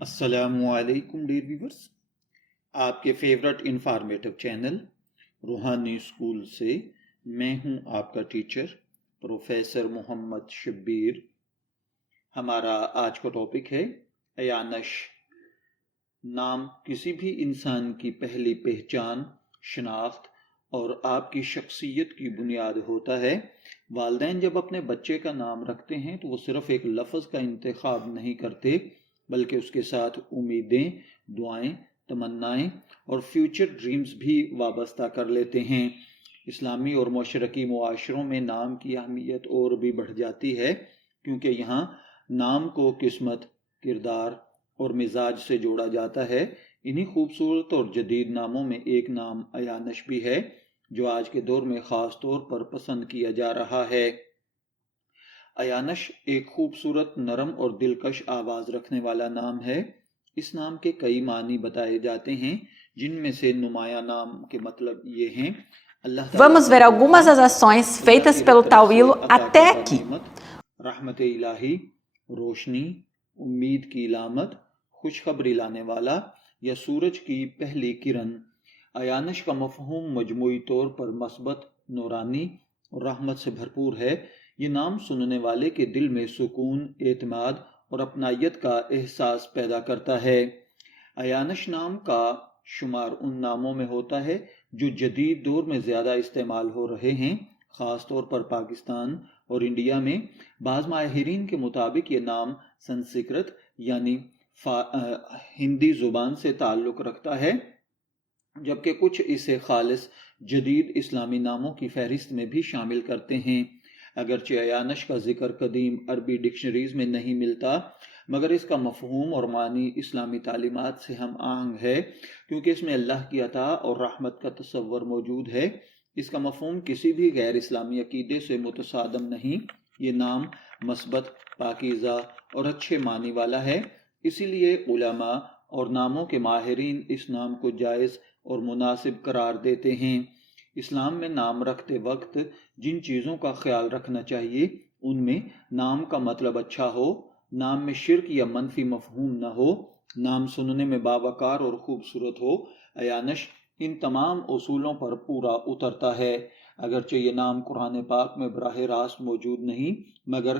السلام علیکم dear viewers, آپ کے فیورٹ انفارمیٹو چینل روحانی اسکول سے میں ہوں آپ کا ٹیچر پروفیسر محمد شبیر۔ ہمارا آج کا ٹاپک ہے ایانش۔ نام کسی بھی انسان کی پہلی پہچان، شناخت اور آپ کی شخصیت کی بنیاد ہوتا ہے۔ والدین جب اپنے بچے کا نام رکھتے ہیں تو وہ صرف ایک لفظ کا انتخاب نہیں کرتے بلکہ اس کے ساتھ امیدیں، دعائیں، تمنائیں اور فیوچر ڈریمز بھی وابستہ کر لیتے ہیں۔ اسلامی اور مشرقی معاشروں میں نام کی اہمیت اور بھی بڑھ جاتی ہے کیونکہ یہاں نام کو قسمت، کردار اور مزاج سے جوڑا جاتا ہے۔ انہی خوبصورت اور جدید ناموں میں ایک نام ایانش بھی ہے جو آج کے دور میں خاص طور پر پسند کیا جا رہا ہے۔ ایانش ایک خوبصورت، نرم اور دلکش آواز رکھنے والا نام ہے۔ اس نام کے کئی معنی بتائے جاتے ہیں جن میں سے نمایاں نام کے مطلب یہ ہیں: Vamos ver algumas das ações feitas pelo Tawilo até aqui. رحمت الہی، روشنی، امید کی علامت، خوشخبری لانے والا یا سورج کی پہلی کرن۔ ایانش کا مفہوم مجموعی طور پر مثبت، نورانی اور رحمت سے بھرپور ہے۔ یہ نام سننے والے کے دل میں سکون، اعتماد اور اپنائیت کا احساس پیدا کرتا ہے۔ ایانش نام کا شمار ان ناموں میں ہوتا ہے جو جدید دور میں زیادہ استعمال ہو رہے ہیں، خاص طور پر پاکستان اور انڈیا میں۔ بعض ماہرین کے مطابق یہ نام سنسکرت یعنی ہندی زبان سے تعلق رکھتا ہے، جبکہ کچھ اسے خالص جدید اسلامی ناموں کی فہرست میں بھی شامل کرتے ہیں۔ اگرچہ ایانش کا ذکر قدیم عربی ڈکشنریز میں نہیں ملتا، مگر اس کا مفہوم اور معنی اسلامی تعلیمات سے ہم آہنگ ہے کیونکہ اس میں اللہ کی عطا اور رحمت کا تصور موجود ہے۔ اس کا مفہوم کسی بھی غیر اسلامی عقیدے سے متصادم نہیں۔ یہ نام مثبت، پاکیزہ اور اچھے معنی والا ہے، اسی لیے علماء اور ناموں کے ماہرین اس نام کو جائز اور مناسب قرار دیتے ہیں۔ اسلام میں نام رکھتے وقت جن چیزوں کا خیال رکھنا چاہیے ان میں نام کا مطلب اچھا ہو، نام میں شرک یا منفی مفہوم نہ ہو، نام سننے میں باوقار اور خوبصورت ہو۔ ایانش ان تمام اصولوں پر پورا اترتا ہے۔ اگرچہ یہ نام قرآن پاک میں براہ راست موجود نہیں، مگر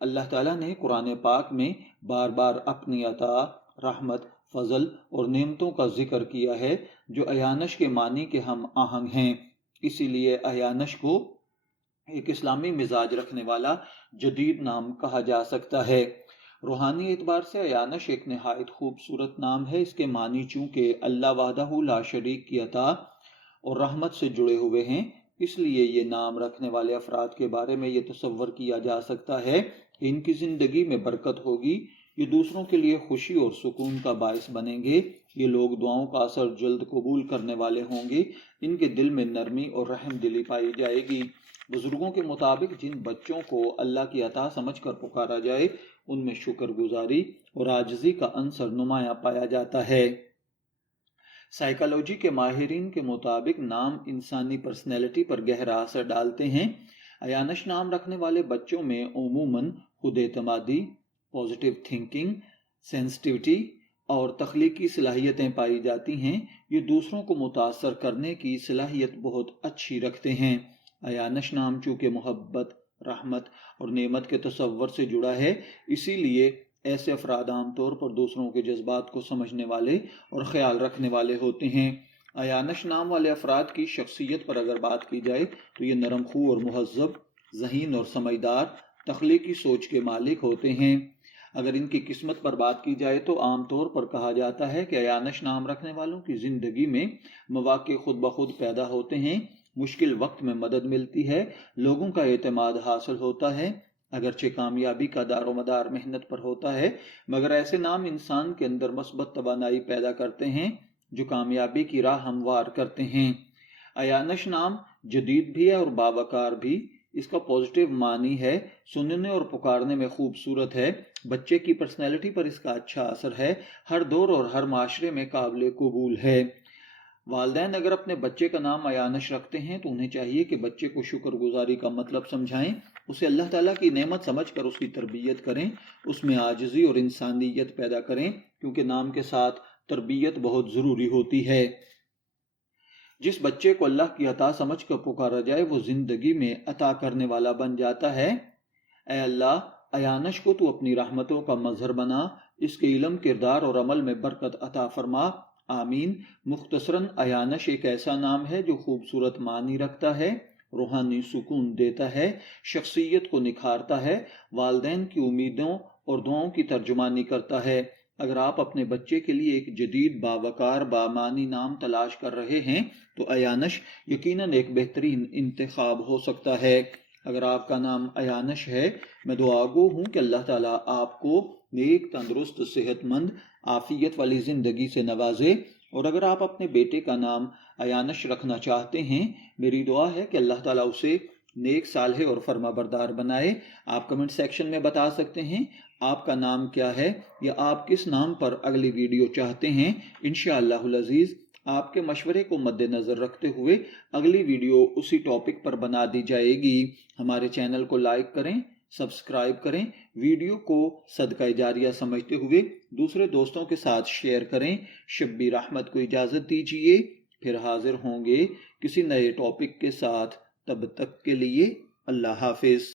اللہ تعالیٰ نے قرآن پاک میں بار بار اپنی عطا، رحمت، فضل اور نعمتوں کا ذکر کیا ہے جو ایانش کے معنی کے ہم آہنگ ہیں۔ اسی لیے ایانش کو ایک اسلامی مزاج رکھنے والا جدید نام کہا جا سکتا ہے۔ روحانی اعتبار سے ایانش ایک نہایت خوبصورت نام ہے۔ اس کے معنی چونکہ اللہ وحدہ لا شریک کی عطا اور رحمت سے جڑے ہوئے ہیں، اس لیے یہ نام رکھنے والے افراد کے بارے میں یہ تصور کیا جا سکتا ہے کہ ان کی زندگی میں برکت ہوگی، یہ دوسروں کے لیے خوشی اور سکون کا باعث بنیں گے، یہ لوگ دعاؤں کا اثر جلد قبول کرنے والے ہوں گے، ان کے دل میں نرمی اور رحم دلی پائی جائے گی۔ بزرگوں کے مطابق جن بچوں کو اللہ کی عطا سمجھ کر پکارا جائے ان میں شکر گزاری اور عاجزی کا عنصر نمایاں پایا جاتا ہے۔ سائیکالوجی کے ماہرین کے مطابق نام انسانی پرسنالٹی پر گہرا اثر ڈالتے ہیں۔ ایانش نام رکھنے والے بچوں میں عموماً خود اعتمادی، پازیٹیو تھنکنگ، سینسٹیوٹی اور تخلیقی صلاحیتیں پائی جاتی ہیں۔ یہ دوسروں کو متاثر کرنے کی صلاحیت بہت اچھی رکھتے ہیں۔ ایانش نام چونکہ محبت، رحمت اور نعمت کے تصور سے جڑا ہے، اسی لیے ایسے افراد عام طور پر دوسروں کے جذبات کو سمجھنے والے اور خیال رکھنے والے ہوتے ہیں۔ ایانش نام والے افراد کی شخصیت پر اگر بات کی جائے تو یہ نرم خو اور مہذب، ذہین اور سمجھدار، تخلیقی سوچ کے مالک ہوتے ہیں۔ اگر ان کی قسمت پر بات کی جائے تو عام طور پر کہا جاتا ہے کہ ایانش نام رکھنے والوں کی زندگی میں مواقع خود بخود پیدا ہوتے ہیں، مشکل وقت میں مدد ملتی ہے، لوگوں کا اعتماد حاصل ہوتا ہے۔ اگرچہ کامیابی کا دار و مدار محنت پر ہوتا ہے، مگر ایسے نام انسان کے اندر مثبت توانائی پیدا کرتے ہیں جو کامیابی کی راہ ہموار کرتے ہیں۔ ایانش نام جدید بھی ہے اور باوقار بھی۔ اس کا پازیٹیو معنی ہے سننے اور پکارنے میں خوبصورت ہے، بچے کی پرسنالٹی پر اس کا اچھا اثر ہے، ہر دور اور ہر معاشرے میں قابل قبول ہے۔ والدین اگر اپنے بچے کا نام ایانش رکھتے ہیں تو انہیں چاہیے کہ بچے کو شکر گزاری کا مطلب سمجھائیں اسے اللہ تعالیٰ کی نعمت سمجھ کر اس کی تربیت کریں، اس میں عاجزی اور انسانیت پیدا کریں، کیونکہ نام کے ساتھ تربیت بہت ضروری ہوتی ہے۔ جس بچے کو اللہ کی عطا سمجھ کر پکارا جائے وہ زندگی میں عطا کرنے والا بن جاتا ہے۔ اے اللہ، ایانش کو تو اپنی رحمتوں کا مظہر بنا، اس کے علم، کردار اور عمل میں برکت عطا فرما، آمین۔ مختصراً ایانش ایک ایسا نام ہے جو خوبصورت معنی رکھتا ہے، روحانی سکون دیتا ہے، شخصیت کو نکھارتا ہے، والدین کی امیدوں اور دعاؤں کی ترجمانی کرتا ہے۔ اگر آپ اپنے بچے کے لیے ایک جدید، باوقار، بامعنی نام تلاش کر رہے ہیں تو ایانش یقیناً ایک بہترین انتخاب ہو سکتا ہے۔ اگر آپ کا نام ایانش ہے، میں دعا گو ہوں کہ اللہ تعالیٰ آپ کو نیک، تندرست، صحت مند، عافیت والی زندگی سے نوازے، اور اگر آپ اپنے بیٹے کا نام ایانش رکھنا چاہتے ہیں، میری دعا ہے کہ اللہ تعالیٰ اسے نیک، صالح اور فرما بردار بنائے۔ آپ کمنٹ سیکشن میں بتا سکتے ہیں آپ کا نام کیا ہے یا آپ کس نام پر اگلی ویڈیو چاہتے ہیں۔ انشاءاللہ العزیز آپ کے مشورے کو مد نظر رکھتے ہوئے اگلی ویڈیو اسی ٹاپک پر بنا دی جائے گی۔ ہمارے چینل کو لائک کریں، سبسکرائب کریں، ویڈیو کو صدقہ جاریہ سمجھتے ہوئے دوسرے دوستوں کے ساتھ شیئر کریں۔ شبیر احمد کو اجازت دیجیے، پھر حاضر ہوں گے کسی نئے ٹاپک کے ساتھ۔ تب تک کے لیے اللہ حافظ۔